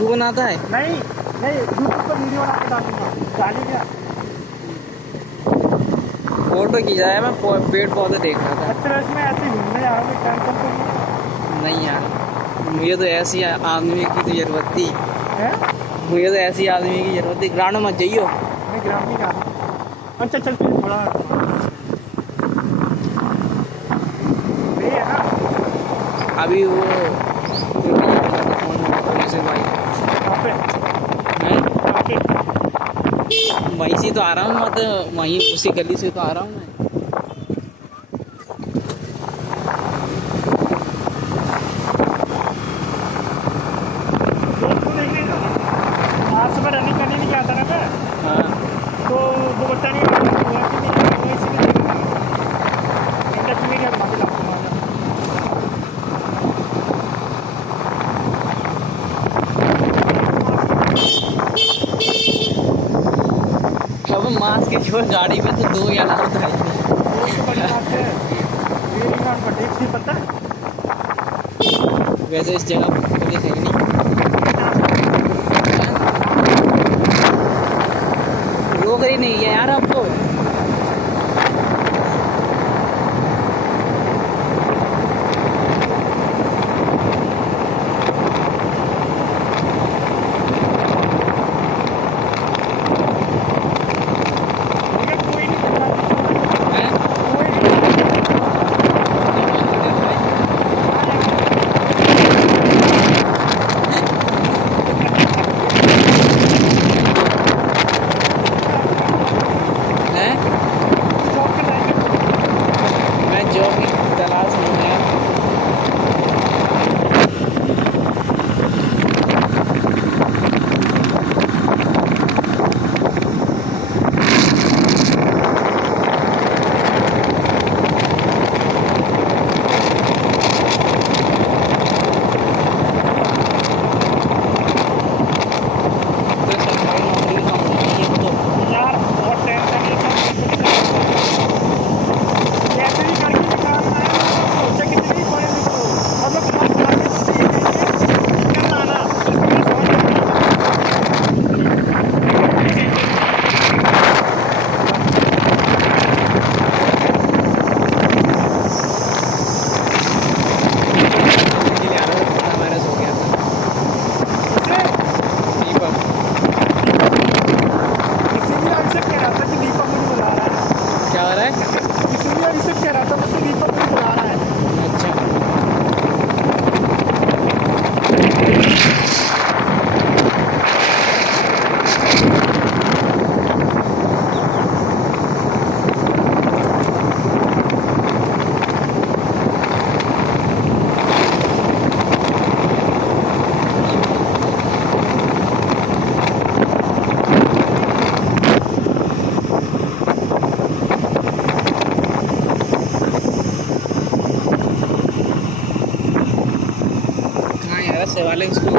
तू बनाता है? नहीं नहीं, यूट्यूब पर वीडियो बना के डालूंगा, डाली क्या? फोटो खींचा है, मैं पेड़ पौधे देख रहा था। अच्छा इसमें ऐसे घूमने जा रहा हूँ, टेंशन तो नहीं यार, मुझे तो ऐसी आदमी की तो जरूरत थी। है? मुझे तो ऐसी आदमी की जरूरत थी। ग्राउंड में मत जाइयो। मैं ग्राम नहीं जा रहा। अच्छा चल फिर थोड़ा ये है ना। अभी वो से भाई वहाँ पे हैं? वहाँ पे वहीं से तो आ रहा हूँ मैं, तो वहीं उसी गली से तो आ रहा हूँ मैं। दोस्त को देखने जा रहा। आज सुबह रनिंग करने नहीं गया था ना मैं, हाँ तो वो बच्चा नहीं हुआ कि नहीं हुआ, इसीलिए देखना घंटा की मेरी वहाँ पे लापता मारा। अब मास्क के छोड़ गाड़ी में तो दो या लाओ था। वो तो बड़ी बात है, मेरी नाम का डेट नहीं पता है। वैसे इस जगह कभी है नहीं। रोक रही नहीं है यार आपको। कोई नहीं पता, हैं? कोई नहीं। हैं? जॉब पे जाएंगे। मैं जॉब की तलाश में हूँ यार। तो सरकारी नौकरी का काम चाहिए तो। यार बहुत टेंशन है, सब कैसे भी करके निकालना है। सोचा कितनी पढ़े लिखो, हम लोग बहुत आगे चाहिए करना ना। के लिए आ रहा था, कोरोना वायरस हो गया था। दीपक इसीलिए अभिषेक कह रहा था कि दीपक मुझे बुला रहा है। क्या हो रहा है? इसीलिए अभिषेक कह रहा था मुझसे दीपक मुझे बुला रहा है। अच्छा कहाँ यार शिवालय स्कूल।